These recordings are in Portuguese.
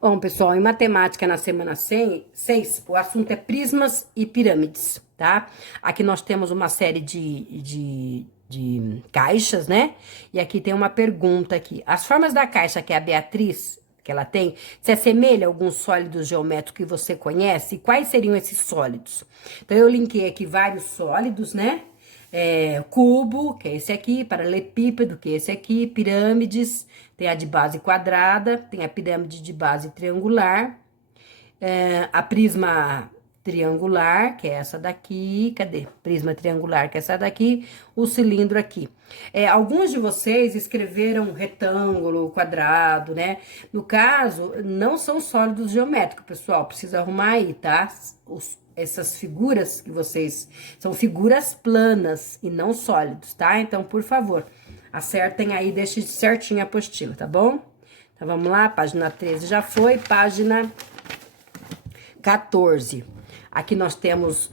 Bom, pessoal, em matemática na semana 6, o assunto é prismas e pirâmides, tá? Aqui nós temos uma série de caixas, né? E aqui tem uma pergunta aqui. As formas da caixa que a Beatriz, que ela tem, se assemelha a alguns sólidos geométricos que você conhece? E quais seriam esses sólidos? Então, eu linkei aqui vários sólidos, né? Cubo, que é esse aqui, paralelepípedo, que é esse aqui, pirâmides, tem a de base quadrada, tem a pirâmide de base triangular, a prisma triangular, que é essa daqui, cadê? Prisma triangular, que é essa daqui, o cilindro aqui. Alguns de vocês escreveram retângulo, quadrado, né? No caso, não são sólidos geométricos, pessoal, precisa arrumar aí, tá? Essas figuras que vocês... São figuras planas e não sólidos, tá? Então, por favor, acertem aí, deixem certinho a apostila, tá bom? Então, vamos lá, página 13 já foi, página 14. Aqui nós temos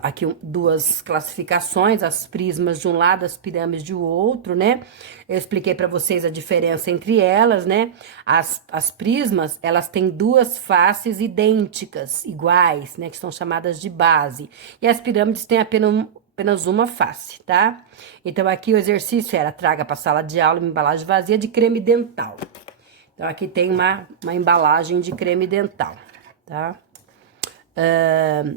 aqui duas classificações, as prismas de um lado, as pirâmides do outro, né? Eu expliquei para vocês a diferença entre elas, né? As prismas, elas têm duas faces idênticas, iguais, né? Que são chamadas de base. E as pirâmides têm apenas uma face, tá? Então, aqui o exercício era: traga para a sala de aula uma embalagem vazia de creme dental. Então, aqui tem uma embalagem de creme dental, tá?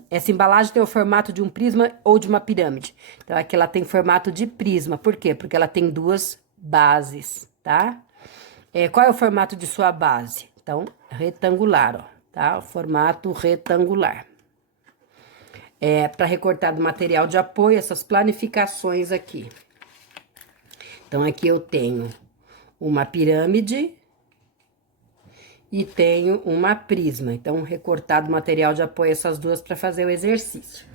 Essa embalagem tem o formato de um prisma ou de uma pirâmide. Então, aqui ela tem formato de prisma. Por quê? Porque ela tem duas bases, tá? Qual é o formato de sua base? Então, retangular, ó, tá? O formato retangular. Para recortar do material de apoio, essas planificações aqui. Então, aqui eu tenho uma pirâmide e tenho uma prisma. Então, recortado material de apoio, essas duas para fazer o exercício.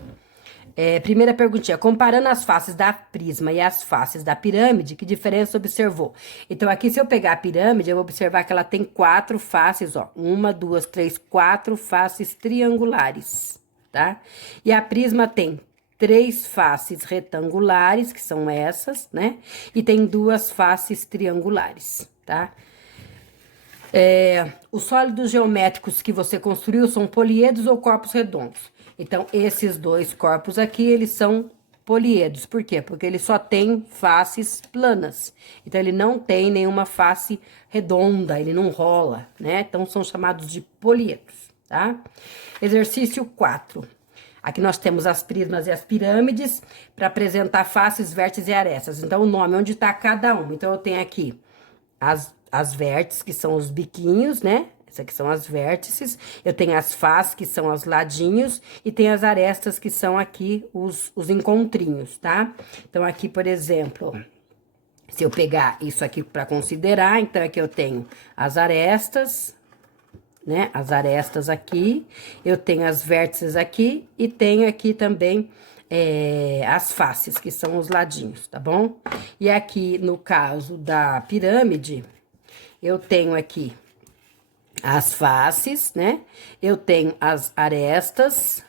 Primeira perguntinha: comparando as faces da prisma e as faces da pirâmide, que diferença observou? Então, aqui, se eu pegar a pirâmide, eu vou observar que ela tem 4 faces, ó. 1, 2, 3, 4 faces triangulares, tá? E a prisma tem 3 faces retangulares, que são essas, né? E tem 2 faces triangulares, tá? Os sólidos geométricos que você construiu são poliedros ou corpos redondos? Então, esses dois corpos aqui, eles são poliedros. Por quê? Porque ele só tem faces planas. Então, ele não tem nenhuma face redonda, ele não rola, né? Então, são chamados de poliedros, tá? Exercício 4. Aqui nós temos as prismas e as pirâmides para apresentar faces, vértices e arestas. Então, o nome, onde está cada um. Então, eu tenho aqui as vértices, que são os biquinhos, né? Essas aqui são as vértices. Eu tenho as faces, que são os ladinhos. E tem as arestas, que são aqui os encontrinhos, tá? Então, aqui, por exemplo, se eu pegar isso aqui para considerar, então, aqui eu tenho as arestas, né? As arestas aqui. Eu tenho as vértices aqui. E tenho aqui também as faces, que são os ladinhos, tá bom? E aqui, no caso da pirâmide, eu tenho aqui as faces, né? Eu tenho as arestas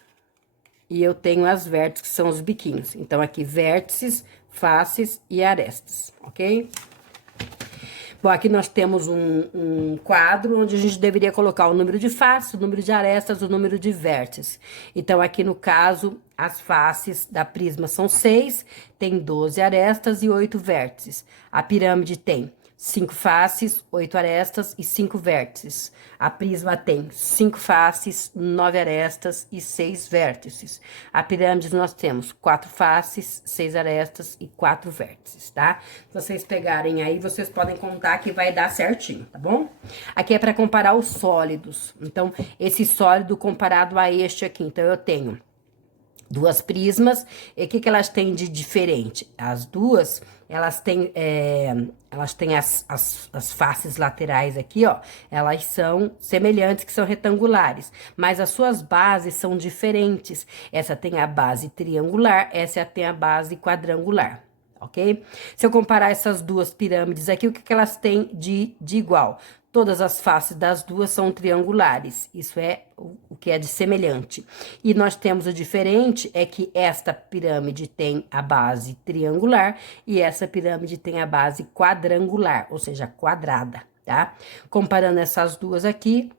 e eu tenho as vértices, que são os biquinhos. Então, aqui, vértices, faces e arestas, ok? Bom, aqui nós temos um quadro onde a gente deveria colocar o número de faces, o número de arestas, o número de vértices. Então, aqui no caso, as faces da prisma são 6, tem 12 arestas e 8 vértices. A pirâmide tem 5 faces, 8 arestas e 5 vértices. A prisma tem 5 faces, 9 arestas e 6 vértices. A pirâmide nós temos 4 faces, 6 arestas e 4 vértices, tá? Se vocês pegarem aí, vocês podem contar que vai dar certinho, tá bom? Aqui é para comparar os sólidos. Então, esse sólido comparado a este aqui. Então, eu tenho duas prismas, e o que elas têm de diferente? As duas, elas têm as faces laterais aqui, ó, elas são semelhantes, que são retangulares, mas as suas bases são diferentes. Essa tem a base triangular, essa tem a base quadrangular, ok? Se eu comparar essas duas pirâmides aqui, o que elas têm de igual? Todas as faces das duas são triangulares, isso é o que é de semelhante. E nós temos o diferente, é que esta pirâmide tem a base triangular e essa pirâmide tem a base quadrangular, ou seja, quadrada, tá? Comparando essas duas aqui,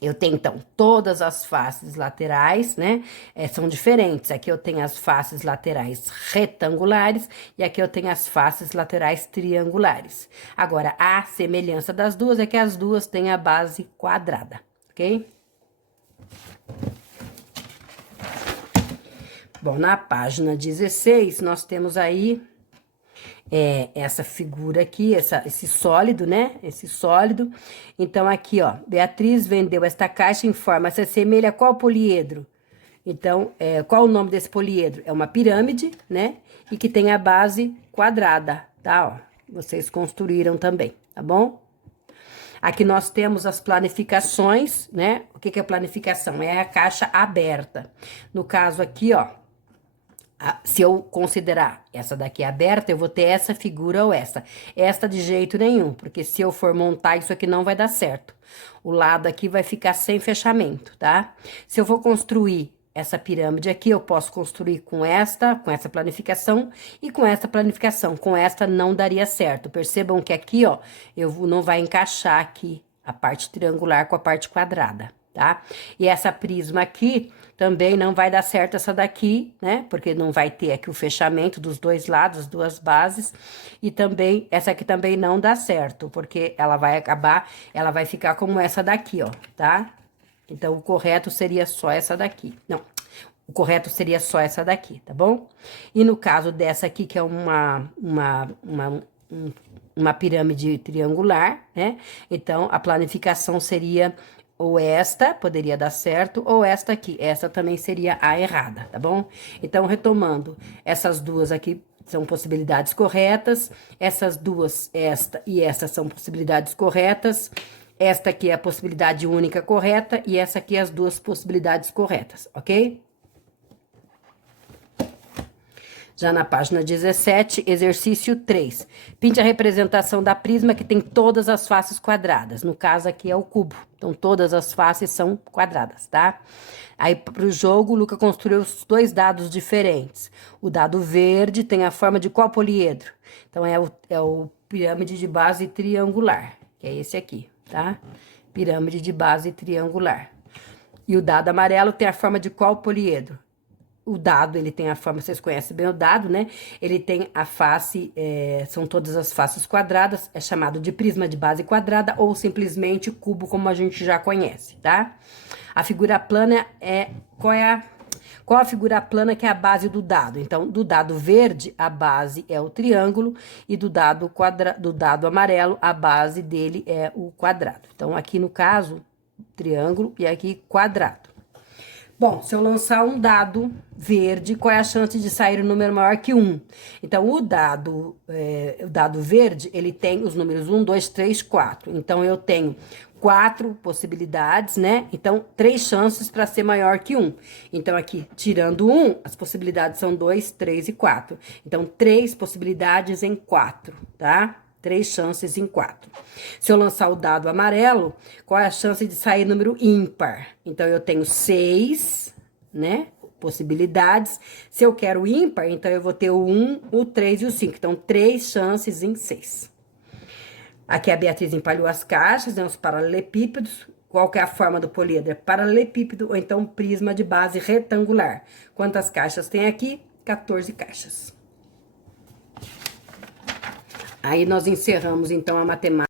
eu tenho, então, todas as faces laterais, né? São diferentes. Aqui eu tenho as faces laterais retangulares e aqui eu tenho as faces laterais triangulares. Agora, a semelhança das duas é que as duas têm a base quadrada, ok? Bom, na página 16, nós temos aí essa figura aqui, esse sólido, né? Esse sólido. Então, aqui, ó, Beatriz vendeu esta caixa em forma, se assemelha a qual poliedro? Então, qual o nome desse poliedro? É uma pirâmide, né? E que tem a base quadrada, tá? Ó, vocês construíram também, tá bom? Aqui nós temos as planificações, né? O que que é planificação? É a caixa aberta. No caso aqui, ó, se eu considerar essa daqui aberta, eu vou ter essa figura ou essa. Esta de jeito nenhum, porque se eu for montar isso aqui não vai dar certo. O lado aqui vai ficar sem fechamento, tá? Se eu for construir essa pirâmide aqui, eu posso construir com essa planificação e com essa planificação. Com esta não daria certo. Percebam que aqui, ó, não vai encaixar aqui a parte triangular com a parte quadrada, tá? E essa prisma aqui também não vai dar certo essa daqui, né? Porque não vai ter aqui o fechamento dos dois lados, duas bases. E também, essa aqui também não dá certo, porque ela vai ficar como essa daqui, ó, tá? Então, o correto seria só essa daqui. Não, o correto seria só essa daqui, tá bom? E no caso dessa aqui, que é uma pirâmide triangular, né? Então, a planificação seria ou esta, poderia dar certo, ou esta aqui. Esta também seria a errada, tá bom? Então, retomando, essas duas aqui são possibilidades corretas, essas duas, esta e esta, são possibilidades corretas, esta aqui é a possibilidade única correta, e essa aqui as duas possibilidades corretas, ok? Já na página 17, exercício 3. Pinte a representação da prisma que tem todas as faces quadradas. No caso aqui é o cubo. Então, todas as faces são quadradas, tá? Aí, para o jogo, o Luca construiu os dois dados diferentes. O dado verde tem a forma de qual poliedro? Então, é o pirâmide de base triangular, que é esse aqui, tá? Pirâmide de base triangular. E o dado amarelo tem a forma de qual poliedro? O dado, ele tem a forma, vocês conhecem bem o dado, né? Ele tem a face, são todas as faces quadradas, é chamado de prisma de base quadrada ou simplesmente cubo, como a gente já conhece, tá? A figura plana qual a figura plana que é a base do dado? Então, do dado verde, a base é o triângulo e do dado amarelo, a base dele é o quadrado. Então, aqui no caso, triângulo e aqui quadrado. Bom, se eu lançar um dado verde, qual é a chance de sair um número maior que 1? Então, o dado verde, ele tem os números 1, 2, 3, 4. Então, eu tenho 4 possibilidades, né? Então, 3 chances para ser maior que 1. Então, aqui, tirando 1, as possibilidades são 2, 3 e 4. Então, 3 possibilidades em 4, tá? 3 chances em 4. Se eu lançar o dado amarelo, qual é a chance de sair número ímpar? Então, eu tenho 6, né? Possibilidades. Se eu quero ímpar, então eu vou ter o 1, o 3 e o 5. Então, 3 chances em 6. Aqui a Beatriz empalhou as caixas, né? Os paralelepípedos. Qual que é a forma do poliedro? É paralelepípedo ou então prisma de base retangular. Quantas caixas tem aqui? 14 caixas. Aí, nós encerramos, então, a matemática.